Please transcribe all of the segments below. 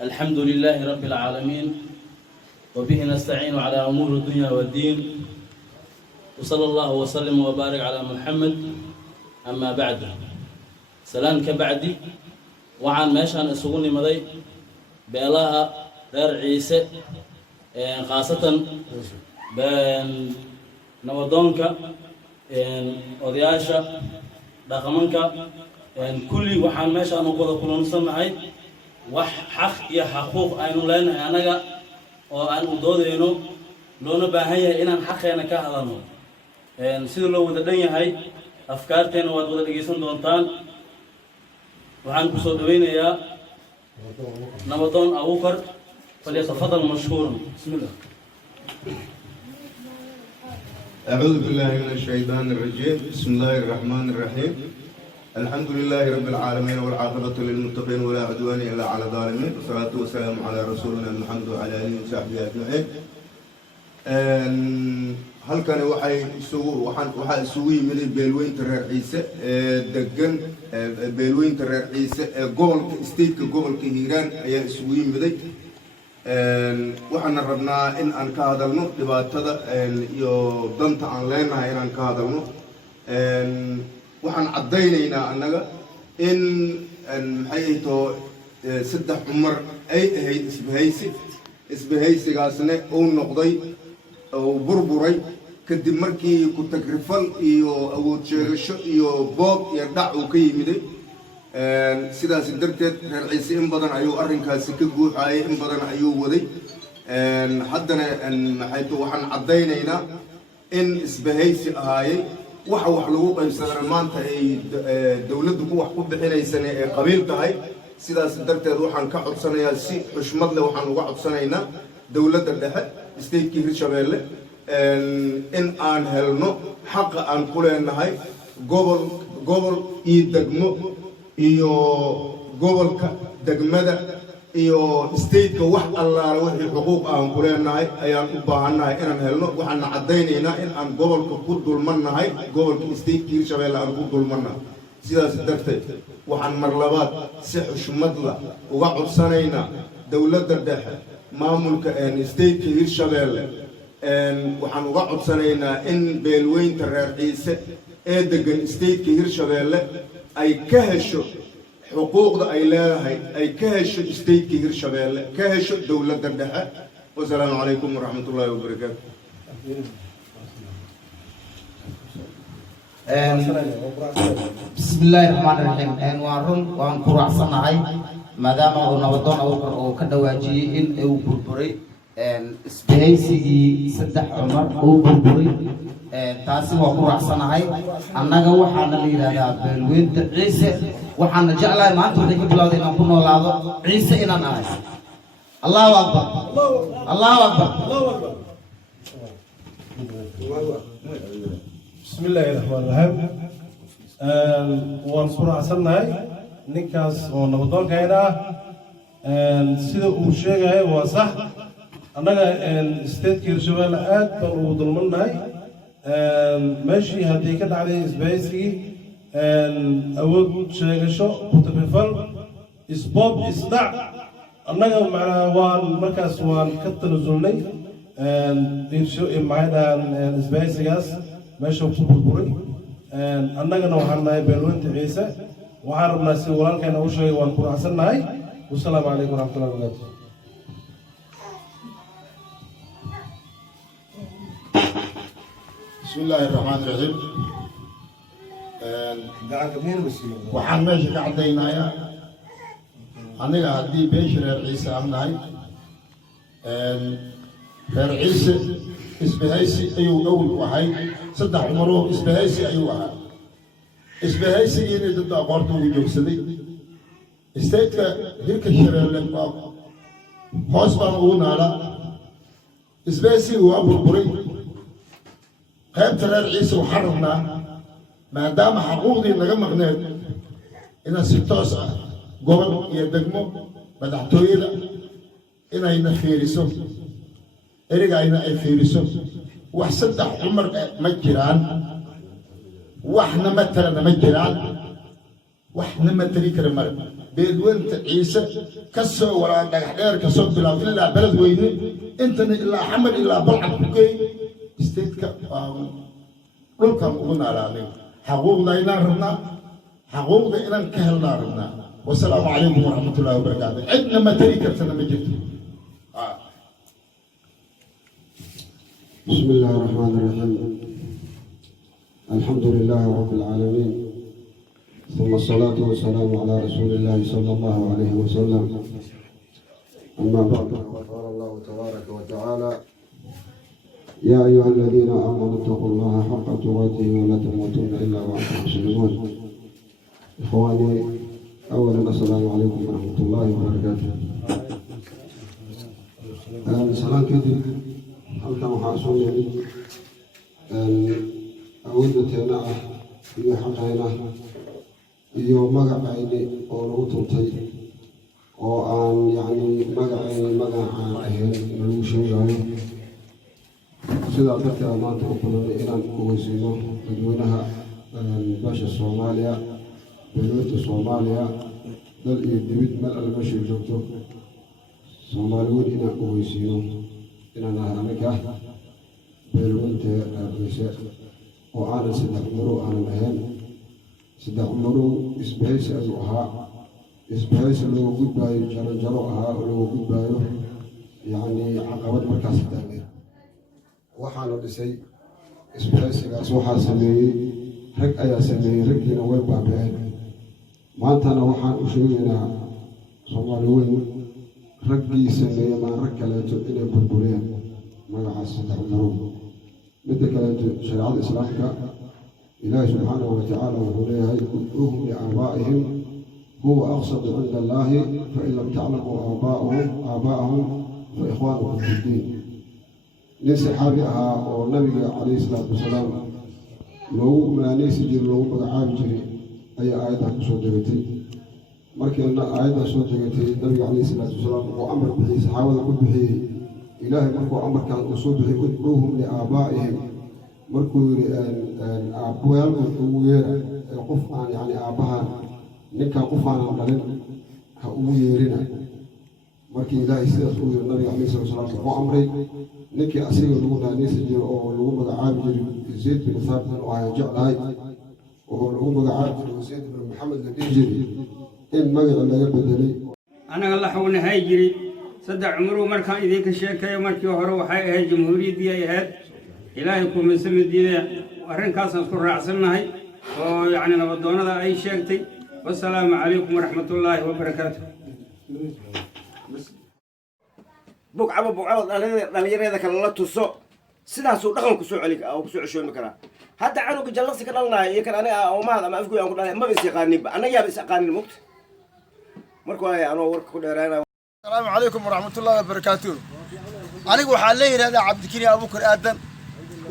الحمد لله رب العالمين وبه نستعين على أمور الدنيا والدين وصلى الله وسلم وبارك على محمد أما بعد سلام كبعدي وعن ماشان السجون مضي بألاها غير عيسى خاصة بين نودونك odayaasha dhaqamanka kulli waxaan meeshaan u wada kulansannahay wax xaq iyo xaquuq aynu leenahay anaga oo aan u doodayno loona baahan yahay inaan xaqeena ka hadalno sida loo wada dhan yahay afkaarteena waad wada dhegeysan doontaan waxaan ku soo dhaweynayaa nabadoon Abuukar falyatafadal mashkuuran bismillah. أعوذ بالله من الشيطان الرجيم بسم الله الرحمن الرحيم الحمد لله رب العالمين والعاقبة للمتقين ولا عدوان إلا على الظالمين والصلاة والسلام على رسولنا محمد وعلى آله وصحبه أجمعين halkani waxaa isugu yimid beelweynta reer ciise degan beelweynta reer ciise gobolka stateka gobolka hiiraan ayaa isugu yimiday waxaan rabnaa in aan ka hadalno dhibaatada iyo danta aan leenahay inaan ka hadalno waxaan cadaynaynaa annaga in maxay too saddex cumar ay ahayd isbahaysigaasna uu noqday oo burburay kadib markii ku tagrifal iyo awood sheegasho iyo boob iyo dhac uu ka yimiday sidaas darteed reer ciise in badan ayuu arrinkaasi ka guuxayay in badan ayuu waday haddana waxaan caddaynaynaa in isbahaysi ahaayay waxa wax lagu qaybsadana maanta ay dawladdu ku wax ku bixinaysana ee qabiil tahay sidaas darteed waxaan ka codsanayaa si xushmad leh waxaan uga codsanaynaa dawladda dhexe stateki Hirshabeelle in aan helno xaqa aan ku leenahay gobol iyo degmo iyo gobolka degmada iyo stateka wax allaala wixii xuquuq aan ku leenahay ayaan u baahannahay inaan helno waxaan caddaynaynaa in aan gobolka ku dulmannahay gobolka stateka Hirshabeelle aan ku dulmannahay sidaas darteed waxaan mar labaad si xushmad la uga codsanaynaa dawladda dhexe maamulka stateka Hirshabeelle waxaan uga codsanaynaa in beelweynta reer ciise ee degan stateka Hirshabeelle ay ka hesho xuquuqda ay leedahay ay ka hesho stateka Hirshabeelle ka hesho dawladda dhexe wasalaamu calaykum waraxmatullaahi wabarakaatu. بسم الله الرحمن الرحيم وان كروعسنahay maadaama uu nabadoon Abuukar oo ka dhawaajiyay in uu burburay isbahaysigii saddex cumar uu burburay taasi waa kuracsanahay annaga waxaana la yiraahdaa beelweynta ciise waxaana jeclahay maanta waxay ka bilowday inaan ku noolaado ciise inaan ahay. Allahu akbar Allahu akbar. بسم الله الرحمن الرحيم waan kuracsanahay ninkaas oo nabadoonkeena sida uu sheegay waa sax annaga stateka Hirshabeelle aad baan ugu dulmannahay meeshii haddii ka dhacday isbahaysigii awood sheegasho kutagrifal isboob isdhac annaga macnaha waan markaas waan ka tanasulnay maxay dhahaan isbahaysigaas meesha ku burburay annagana waxaan nahay beelweynta ciise waxaan rabnaa si walaalkeena u sheegay waan kuracsannahay wasalaamu calaykum waraxmatullahi wabarakaatu. بسم الله الرحمن الرحيم waxaan meesha ka caddaynayaa aniga haddii beesha reer ciise aan nahay reer ciise isbahaysi ayuu awal u ahay saddex cumaroo isbahaysi ayuu ahaa isbahaysigiina dadba aqoonta ugu joogsaday stateka Hirshabeelle hoos baan ugu naalaa isbahaysiga waa burburay qaybta reer ciise waxaan rabnaa maadaama xaquuqdii naga maqneed inaan si toos ah gobol iyo degmo madaxtooyada inayna fiiriso erigayna ay fiiriso wax saddex cumar ma jiraan waxna matalana ma jiraan waxna matali kara male beelweynta ciise ka soo walaan dhagax dheer ka soo bilaab ilaa beled weyne intana ilaa xamar ilaa balcad ku geey isteedka dhulkan ugu naalaanay xaquuqda inaan rabnaa xaquuqda inaan ka helnaa rabnaa wasalaamu calaykum waraxmatullahi wabarakaatu cidna ma tari kartana ma jirto بسم الله الرحمن الرحيم الحمد لله رب العالمين ثم الصلاة والسلام على رسول الله صلى الله عليه وسلم أما بعد قال الله تبارك وتعالى يا أيها الذين آمنوا اتقوا الله حق تقاته ولا تموتن إلا وأنتم مسلمون إخواني أولا السلام عليكم ورحمة الله وبركاته سلام كثير halkan waxaa soo yeelay awooddateena ah iyo xaqayna iyo magacayni oo lagu tuntay oo aan yacni magacayni magacaan ahayn lagu sheegayo sidaa darteeda maanta u kulanay inaan ogeysiino dadweynaha basha Soomaaliya beelweynta Soomaaliya dal iyo dibid meel alla meeshay joogto Soomaali weyn inaan ogeysiino inaan anaga beelweynta ciise oo aanan saddex marow aanan ahayn saddex marow isbahaysi ayuu ahaa isbahaysi looga gudbaayo jaro ahaa oo looga gudbaayo yacni caqabad markaas taageer waxaana dhisay isbahaysigaas waxaa sameeyey rag ayaa sameeyey raggiina way baaba'een maantana waxaan u sheegaynaa Soomaali weyn raggii sameeyey maa rag kaleeto inay burbureen magacaas saddex marow midda kaleeto shareecada islaamka ilaahi subxaanahu watacaala wuxuu leeyahay udcuuhum liaabaa'ihim huwa aqsadu cinda allaahi fain lam taclamuu aabaa'ahum fa ikhwaanukum fi ddiin nin saxaabi ahaa oo nabiga calayhi salaatu wasalaam loogu maanaysi jiray loogu magacaabi jiray ayaa aayaddaa ku soo degatay markiina aayaddaa soo degatay nabiga calayhi salaatu wasalaam wuxuu amar bixiyey saxaabada ku bixiyey ilaahay markuu amarkaan uu soo bixiyey udcuuhum liaabaa'ihim markuu yidhi aabbayaalkood ugu yeera qof aan yacni aabbahan ninkan qof aanan dhalin ha ugu yeerina markii ilaahay sidaas uu yidhi nabiga calayhi salaatu wasalaam wuxuu amray ninkii asiga lagu naanaysi jiro oo lagu magacaabi jiray zayd bin thaabit oo ayaan jeclahay oo lagu magacaabi jiray zayd bin maxamed la dhihi jiray in magaca laga bedelay anaga la xognahay jiri saddex cumru markaan idinka sheekayo markii hore waxay ahayd jamhuuriyaddii ay ahayd ilaahay kuma samadiida arrinkaasaan isku raacsannahay oo yacni nabadoonnada ay sheegtay wasalaamu calaykum waraxmatullaahi wabarakaatu bugcaba dhallinyareeda kale la tuso sidaasuu dhaqan kusoo ceshoomi karaa hadda canuga jallaqsi ka dhalanayo iyo kan aniga omaad ama afgoy aan ku dhalay maba is yaqaaninba annayaaba is aqaanin mugta marka waaye anoo warka ku dheeraanaya asalaamu calaykum waraxmatullaahi wabarakaatuh anigu waxaa la yidhahdaa cabdikariim abuukar aadan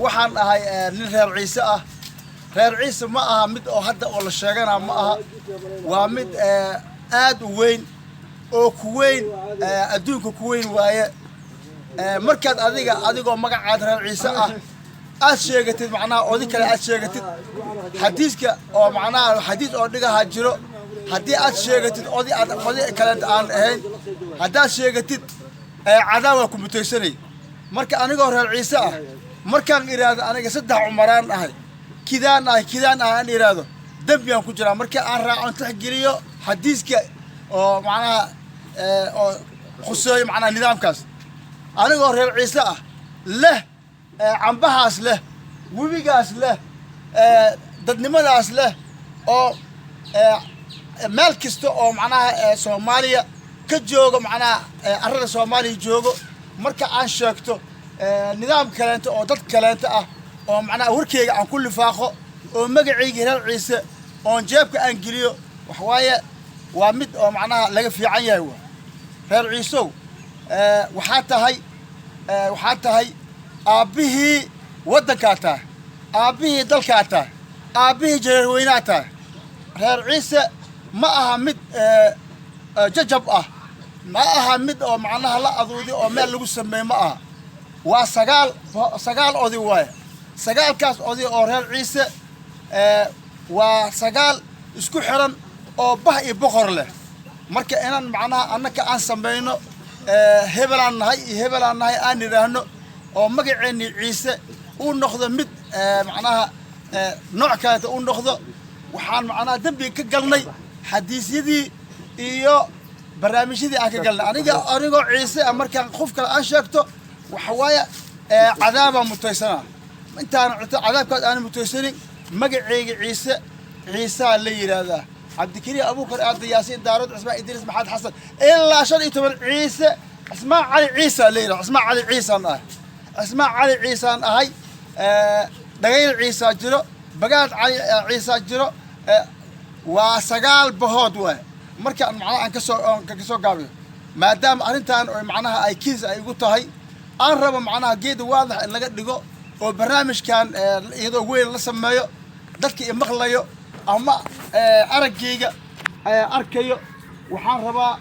waxaan ahay nin reer ciise ah reer ciise ma aha mid oo hadda oo la sheeganaa ma aha waa mid aad u weyn oo ku weyn adduunka ku weyn waaye markaad adigoo magacaad reer ciise ah aad sheegatid macnaha odi kale aad sheegatid xadiiska oo macnaha xadiis oo dhigaha jiro haddii aad sheegatid odi kale aan ahayn haddaad sheegatid cadaawa ku mutaysanay marka anigoo reer ciise ah markaan iraahdo aniga saddex cumaraan ahay kidaan aan iraahdo dembiyaan ku jiraa marka aan raacon taxgeliyo xadiiska oo macnaha oo khuseeyo macnaha nidaamkaas anigoo reer ciise ah leh cambahaas leh webigaas leh dadnimadaas leh oo meel kasta oo macnaha Soomaaliya ka joogo macnaha arrada Soomaaliya joogo marka aan sheegto nidaam kaleento oo dad kaleento ah oo macnaha warkeyga aan ku lifaaqo oo magacayga reer ciise oo jeebka aan geliyo wax waaye waa mid oo macnaha laga fiican yahay reer ciisow waxaa tahay aabbihii waddankaa tahay aabbihii dalkaa tahay aabbihii jareerweynaa tahay reer ciise ma aha mid jajab ah ma aha mid oo macnaha la aduudi oo meel lagu sameey ma aha waa sagaal oday waaye sagaalkaas oday oo reer ciise waa sagaal isku xiran oo bah iyo boqor leh marka inaan macnaha annaka aan samayno hebelaan nahay iyo hebelaan nahay aan idhaahno oo magaceennii ciise uu noqdo mid macnaha nooc kaleeta uu noqdo waxaan macnaha dembi ka galnay xadiisyadii iyo barnaamijyadii aan ka galnay anigoo ciise ah markaan qof kale aan sheegto waxa waaye cadaabaan mutaysanaa intaan cadaabkaas aanan mutaysanin magaceyga ciisaa la yidhaahdaa cabdikariim abuukar aadan yaasiin daarood cismaan idriis maxamed xasan ilaa 15 ciise cismaan cali ciisa la yidhahdaa cismaan cali ciisaan ahay cismaan cali ciisaan ahay dhagayl ciisaa jiro bagaad cali ciisaa jiro waa 9 bahood waay markaan macnaha aan ka soo gaabiyo maadaama arrintan oo macnaha ay kiis ay igu tahay aan rabo macnaha geeda waadax in laga dhigo oo barnaamijkan iyadoo weyn la sameeyo dadka i maqlayo ama araggayga arkayo waxaan rabaa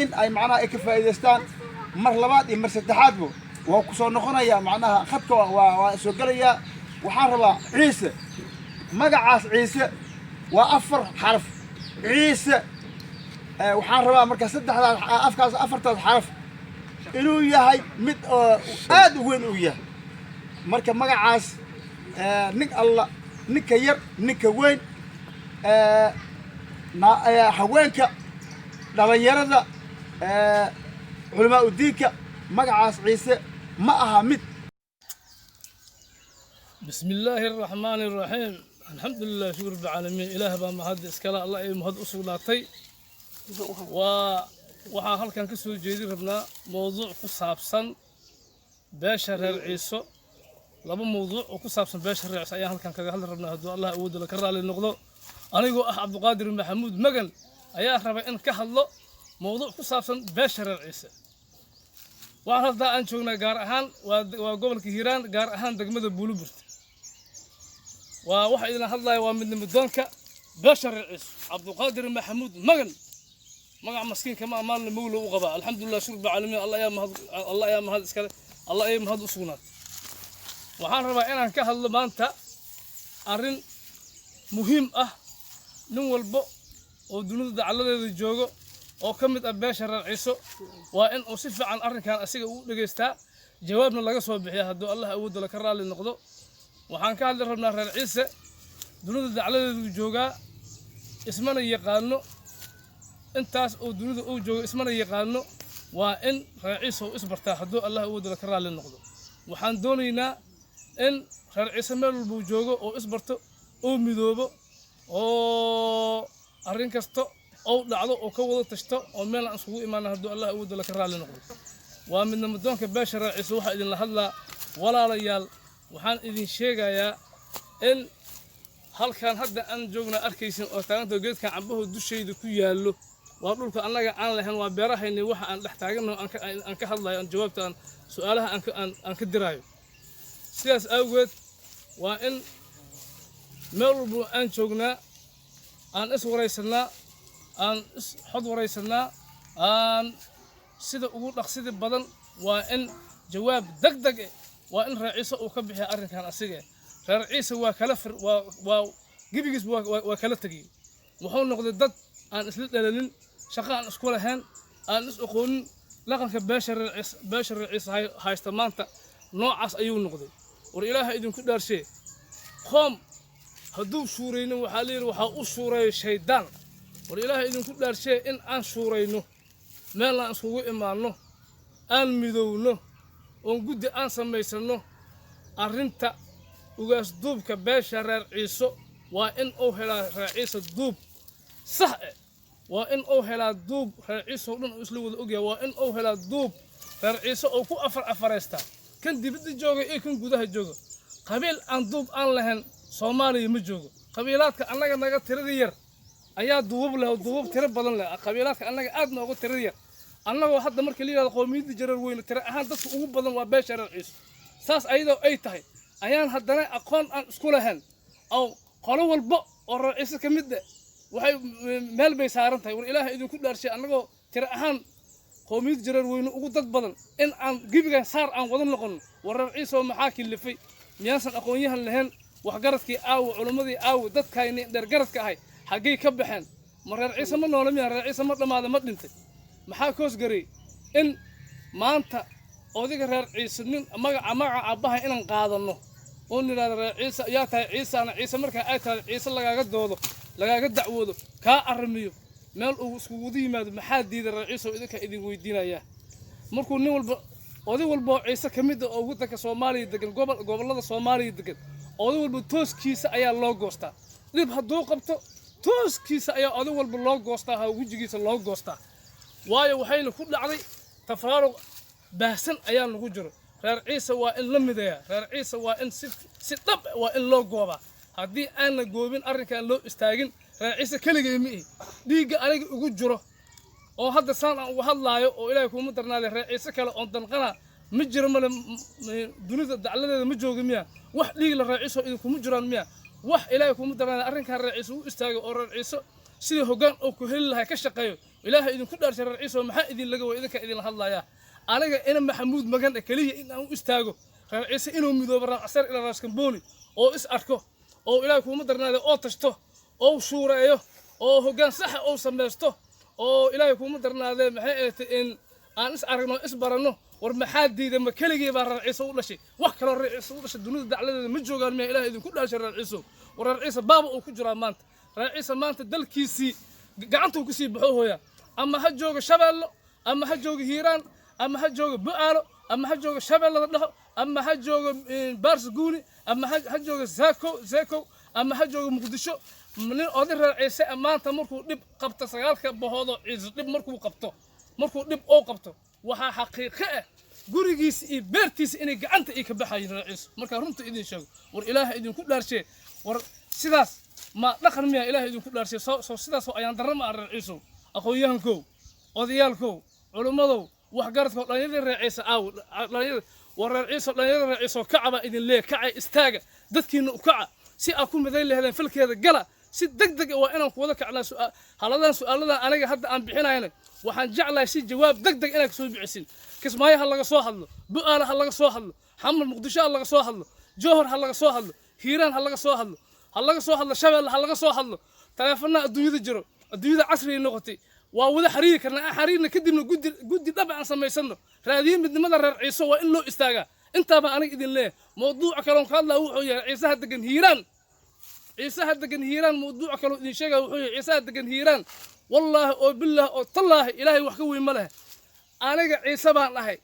in ay macnaha ay ka faa'iidaystaan mar labaad iyo mar saddexaadba waa ku soo noqonayaa macnaha khadka waa soo gelayaa waxaan rabaa ciise magacaas ciise waa 4 xaraf ciise waxaan rabaa marka saddexdaas afartaas xaraf inuu yahay mid aad u weyn uu yahay marka magacaas nin alla ninka yar ninka weyn haweenka dhalinyarada culamaa udiinka magacaas ciise ma aha mid بسم الله الرحمن الرحيم الحمد لله شكر رب العالمين إله بما هذا إسكالا الله أي مهد أصولاتي وحا halkan ka soo jeedi rabnaa mowduuc ku saabsan beesha reer ciiso laba mowduuc oo ku saabsan beesha reer ciiso ayaan halkan kaga hadli rabnaa hadduu Allah awood la ka raali noqdo anigoo ah Cabdiqaadir Maxamuud Magan ayaa rabay in ka hadlo mowduuc ku saabsan beesha reer ciiso waxaan hadda aan joognaa gaar ahaan waa gobolka Hiiraan gaar ahaan degmada Buuluburt waxa idin hadlayo waa midnimo doonka beesha reer ciiso Cabdiqaadir Maxamuud Magan magac maskiin kama amaan mawlo u qaba alxamdulillah shukr bacaalamiin Allah ya mahad iskale Allah ay mahad u sugnaat waxaan rabaa inaan ka hadlo maanta arrin muhiim ah nin walba oo dunida dacaladeeda joogo oo ka mid ah beesha reer ciiso waa in uu si fiican arrinkan asiga u dhageystaa jawaabna laga soo bixiyo hadduu Allah awood la ka raali noqdo waxaan ka hadli rabnaa reer ciise dunida dacaladeedu joogaa ismana yaqaano intaas oo dunida uu joogo ismana yaqaano waa in reer ciise uu isbartaa hadduu Allah awood la ka raali noqdo waxaan doonaynaa in reer ciise meel walba uu joogo oo isbarto oo midoobo oo arrin kasta oo dhacdo oo ka wada tashto oo meel aan isugu imaano hadduu Allah awood la ka raali noqdo waa midnimo doonka beesha reer ciise waxa idin la hadlaa walaalayaal waxaan idin sheegayaa in halkan hadda aan joogna arkaysin oo taaganta geedka cambaha dushayda ku yaallo waa dhulka annaga aan lahayn waa beerahayni waxa aan dhex taagano aan ka hadlayo aan jawaabta aan su'aalaha aan ka diraayo sidaas awgeed waa in meel walba aan joognaa aan is waraysanaa aan is xod waraysanaa aan sida ugu dhaqsida badan waa in jawaab degdeg waa in reer ciise uu ka bixiyo arrinkan asiga reer ciise waa kala waa gibigiis waa kala tagay wuxuu noqday dad aan isla dhalanin shaqo aan isku lahayn aan is aqoonin laqanka beesha reer ciise haysta maanta noocaas ayuu noqday war ilaaha idinku dhaarshay qoom hadduu shuurayno waxaa la yidhi waxaa u shuureeyo shaydaan war ilaaha idinku dhaarshay in aan shuurayno meel aan iskugu imaanno aan midowno oon guddi aan samaysanno arrinta ugaas duubka beesha reer ciise waa in uu helaa reer ciise duub sax waa in uu helaa duub reer ciise oo dhan isla wada ogyahay waa in uu helaa duub reer ciise oo ku afareystaa kan dibadda jooga iyo kan gudaha jooga qabiil aan duub aan lahayn Soomaaliya ma joogo qabiilaadka annaga naga tirada yar ayaa duub leh duub tiro badan leh qabiilaadka annaga aad nooga tirada yar annagoo hadda markii la yiraahdo qoomiyadda jarar weyn tiro ahaan dadka ugu badan waa beesha reer ciise saas ayadoo ay tahay ayaan haddana aqoon aan isku lahayn oo qolo walba oo reer ciise ka mid ah waxay meel bay saaran tahay war ilaahay idinku dhaarshay annagoo tiro ahaan qoomiyadda jarar weyn ugu dad badan in aan gibiga saar aan wada noqon war reer ciise maxaa kilifay miyaasan aqoon-yahan lahayn waxgaradkii aawo culimmadii aawo dadkayni dheergaradka ahay xaggay ka baxeen مرر عيسى ما نولم يا عيسى ما دم هذا ما دنت محاكوس قري إن ما أنت أوديك رر عيسى من ما أباها إن قاضنه وني رر عيسى يا تا عيسى أنا عيسى مركا أيت عيسى لقى قد وضو لقى قد دعوضه كأرميو مال وسودي ما محد دي رر عيسى وإذا كإذا ويدينا إياه مركو نول أودي والبو عيسى كميد أو قلتك سومالي دقن قبل الله سومالي دقن أودي والبو توس كيس أيا لوجوستا ليه هدو قبته توس كيس أيا أودي والبو لوجوستا هوجي كيس لوجوستا وايا وحين كل علي تفارق بحسن أيا نوجر غير عيسى وإن لم يديا غير عيسى وإن ستب وإن لوجوبا هدي أنا جوبين أركان لو استاجن غير عيسى كل جميع ديجا أنا وجره oo hadda saan aan uga hadlaayo oo ilaahay kuma darnaaday raciise kale oo danqana ma jiro male dunida dacladeeda ma jooga miya wax dhiig la raciiso idin kuma jiraan miya wax ilaahay kuma darnaaday arrinkan raciise uu istaago oo raciise sidii hoggaan oo ku heli lahaa ka shaqeeyo ilaahay idin ku dhaarshay raciise maxaa idin laga way idinka idin hadlaaya aniga ina maxamuud magan kaliya in aan u istaago raciise inuu midoobo raacsan ila raaskambooni oo is arko oo ilaahay kuma darnaaday oo tashto oo shuureeyo oo hoggaan sax oo sameesto oo ilaahay kuma darnaadee maxay ahayd in aan is aragno is baranno war maxaa diiday ma keligii baa raciise u dhashay wax kale raciise u dhashay dunida dacladeeda ma joogaan miya ilaahay idinku dhashay raciise war raciise baaba uu ku jiraa maanta raciise maanta dalkiisii gacanta uu ku sii baxo hooya ama ha joogo shabeello ama ha joogo hiiraan ama ha joogo bu'aalo ama ha joogo shabeellada dhaxo ama ha joogo baars guuni ama ha joogo zakow ama ha joogo muqdisho من أدرى عيسى أمانة مركو دب قبته سجالك بهذا عز دب مركو دب أو قبته وها حقيقة جوريجيس بيرتيس إنك أنت إيك بحاجة العيسى مركو رمت إذن شو والإله إذن كل شيء ورسداس ما دخل ميا إله إذن كل شيء سو سداس أيام درم على العيسى أخويانكو أذيالكو علماء وحجرتكو لا يدري العيسى أو لا يدري والعيسى لا يدري العيسى كعبة إذن ليه كعي استاجا دتكين كعب سي أكون مذيل هذا فلك هذا جلا سي دق وأنا أقولك على سؤال هذا سؤال أنا حد عم بحنا هنا وحنجعل شيء جواب دق أنا كسوي بعسين كس ما يهلا صاحل بقى هلا صاحل حمل مقدشة هلا صاحل جوهر هلا صاحل هيران هلا صاحل شبل هلا صاحل تلفنا الدنيا جرو الدنيا عصري نقطي ووذا حرير كنا حريرنا كدي من جد طبعا سميسنا راضيين بدنا مدر عيسى وإنه استاجا انت بقى أنا إذن ليه موضوع كلام خلا وحوي عيسى هدقن هيران عيسى هدقن هيران موضوع كلام إذن شجع وحوي عيسى هدقن هيران والله وبالله والله إلهي وحكوي مله أنا عيسى بقى الله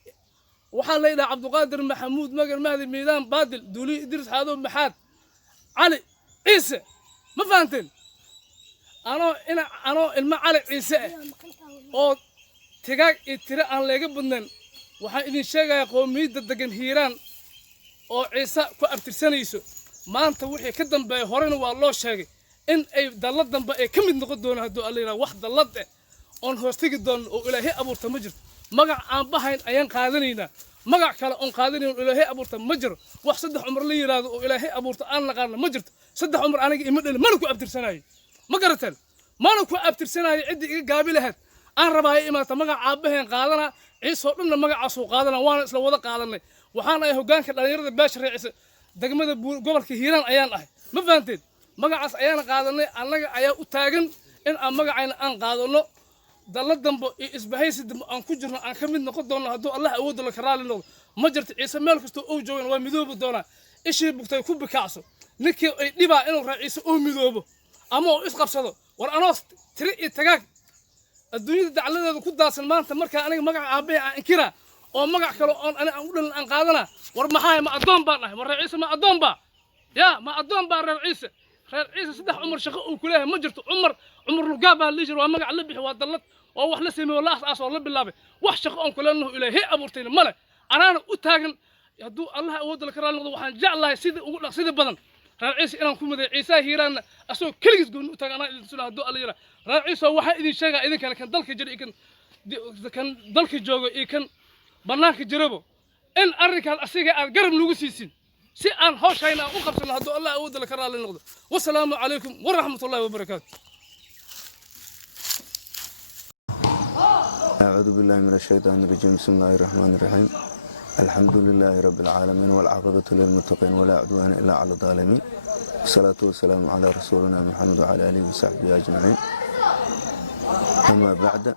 وحال ليلى عبد القادر محمود مجر مهدي ميدان بادل دولي إدريس هذا محاد علي عيسى ما فهمتن أنا الما علي عيسى أو تجاك التراء عن لقى بدن waxaa idin sheegaya qoomiyadda degan hiiraan oo ciise ku abtirsanayso maanta wixii ka dambeeyay horena waa loo sheegay in ay dallad dambe ay ka mid noqon doonaan hadduu alla yidhaha wax dallad eh oon hoostegi doono oo ilaahay abuurta ma jirto magac aan bahayn ayaan qaadanaynaa magac kale oon qaadanayn oo ilaahay abuurta ma jiro wax saddex cumar la yidhaahdo oo ilaahay abuurta aan naqaana ma jirto saddex cumar aniga ima dhalin mana ku abtirsanayo ma garateen mana ku abtirsanayo ciddii iga gaabi lahayd aan rabaayo imaata magac aabaheen qaadana ciise oo dhanna magacaasuu qaadana waana isla wada qaadanay waxaan ahay hoggaanka dhalinyarada beesha raciise degmada gobolka hiiraan ayaan ahay ma fahanteen magacaas ayaana qaadanay annaga ayaa u taagan in aan magacayna aan qaadano dallad dambe iyo isbahaysi dambe aan ku jirno aan ka mid noqon doono hadduu allah awoodda la ka raali noqdo ma jirto ciise meel kastoo uu joogan waa midoobi doonaa ishii bugtay ku bikacso ninkii ay dhibaa inuu raciise uu midoobo ama uu isqabsado war anoo tiri iyo tagaag الدنيا دعلنا كل داس المانت مركا أنا مقع أبيه إنكرا أو مقع كلو أنا أقول أن قادنا ورمحاي ما أدون بنا والرئيس ما أدون با يا ما أدون با الرئيس صدق عمر شقة وكلها مجرت عمر رقابة اللي جروا مقع لبح وضلت أو وحنا سمي والله أصلا الله بالله وح شقة كلها إنه إلهي أبورتين ملا أنا أتاجن يدو الله أود الكرام وحن جعل الله سيد وقول سيد بدن الرئيس أنا كم عيسى هيران أسوق كل جزء قلنا أنا إذا سلا دو الله يرى الرئيس واحد إذا شجع إذا كان ضلك جري كان ضلك جوجو كان بناك جربه إن أرك الأسيق الجرب نوجسين سي أن هوش هنا وقف سلا دو الله أود الكرام للنقد والسلام عليكم ورحمة الله وبركاته. أعوذ بالله من الشيطان الرجيم بسم الله الرحمن الرحيم الحمد لله رب العالمين والعاقبة للمتقين ولا عدوان إلا على الظالمين والصلاة والسلام على رسولنا محمد وعلى آله وصحبه أجمعين أما بعد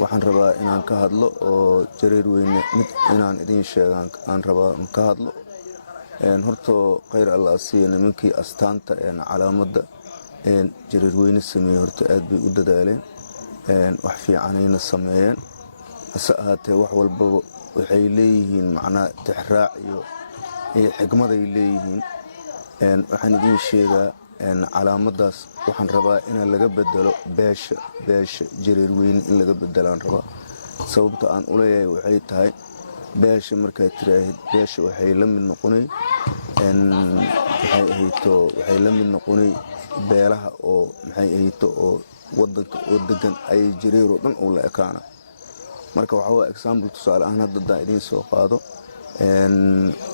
waxaan rabaa inaan ka hadlo oo jareer weyne mid inaan idin sheegaan aan rabaa in ka hadlo horta khayr Allah asiiyo nimankii astaanta calaamadda jareer weyne sameeyay horta aad bay u dadaaleen wax fiicanayna sameeyeen hase ahaatee wax walba waxay leeyihiin macnaa tixraac iyo xigmad ay leeyihiin waxaan idin sheegaa calaamadaas waxaan rabaa in laga bedelo beesha jareer weyne in laga bedelaan rabaa sababta aan u leeyahay waxay tahay beesha markaa tiraahid beesha waxay la mid noqonay waxay la mid noqonay beelaha oo maxay ahayto oo wadanka oo degan ay jareer oo dhan u la ekaana marka waxa waa example tusaale ahaan hadda idiin soo qaado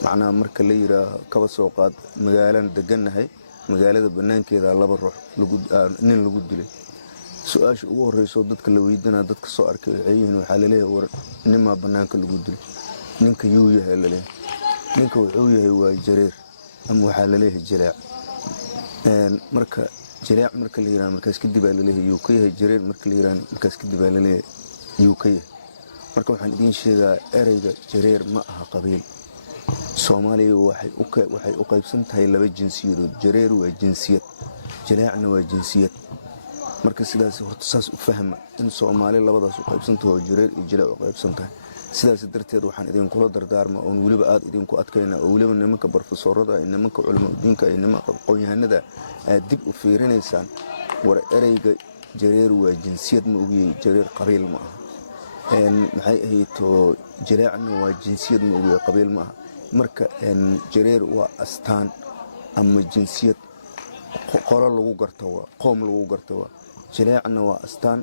macnaha marka la yiraahdo kaba soo qaad magaalada degannahay magaalada banaankeeda laba ruux nin lagu dilay su'aasha ugu horeyso dadka la weydiinaa dadka soo arkay waxay yihiin waxa la leeyahay war nima banaanka lagu dilay ninka yuu yahay la leeyahay ninka wuxuu yahay waa jareer ama waxa la leeyahay jilaac marka jilaac marka la yiraahdo markaas kadib la leeyahay yuu ka yahay jareer marka la yiraahdo markaas kadib la leeyahay yuu ka yahay marka waxaan idin sheegaa ereyga jareer ma aha qabiil Soomaaliya waxay u qaybsan tahay laba jinsiyadood jareer waa jinsiyad jilaacna waa jinsiyad marka sidaas horta saas u fahma in Soomaaliya labadaas u qaybsan tahay jareer iyo jilaac u qaybsan tahay sidaas darteed waxaan idin kula dardaarmaa oo waliba aad idin ku adkayna oo waliba nimanka professorada iyo nimanka culimada iyo nimanka aqoon-yahanada aad dib u fiirinaysaan war ereyga jareer waa jinsiyad ma ogiyay jareer qabiil ma aha maxay ahayto jilaacna waa jinsiyad ma ogiyay qabiil ma aha marka jareer waa astaan ama jinsiyad qolo lagu garto waa qoom lagu garto waa jilaacna waa astaan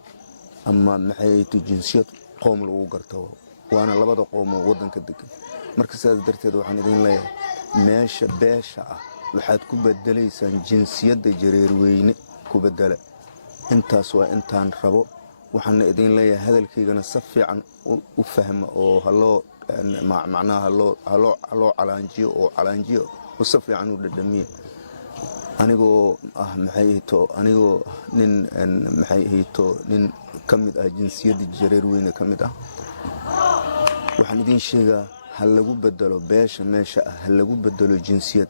ama maxay ahayto jinsiyad qoom lagu garto waana labada qoom oo wadanka degan marka sidaas darteed waxaan idin leeyahay meesha beesha ah waxaad ku bedelaysaan jinsiyadda jareer weyne ku bedela intaas waa intaan rabo waxaan idin leeyahay hadalkaygana si fiican u fahma oo haloo macnaha haloo calaanjiyo oo si fiican u dhadhamiya anigoo maxay ahayto anigoo nin maxay ahayto nin ka mid ah jinsiyadda jareer weyne ka mid ah waxaan idin sheegaa ha lagu bedelo beesha meesha ah ha lagu bedelo jinsiyad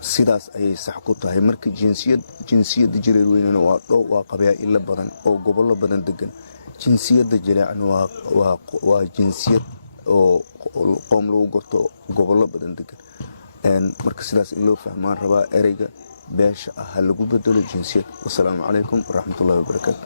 sidaas ayay sax ku tahay marka jinsiyadda jareer weynena waa qabaa'ilo badan oo gobollo badan degan jinsiyadda jilaacna waa jinsiyad oo qoom lagu garto gobollo badan degan marka sidaas in loo fahmaan rabaa ereyga beesha ah ha lagu bedelo jinsiyad wasalaamu calaykum waraxmatullahi wabarakaatu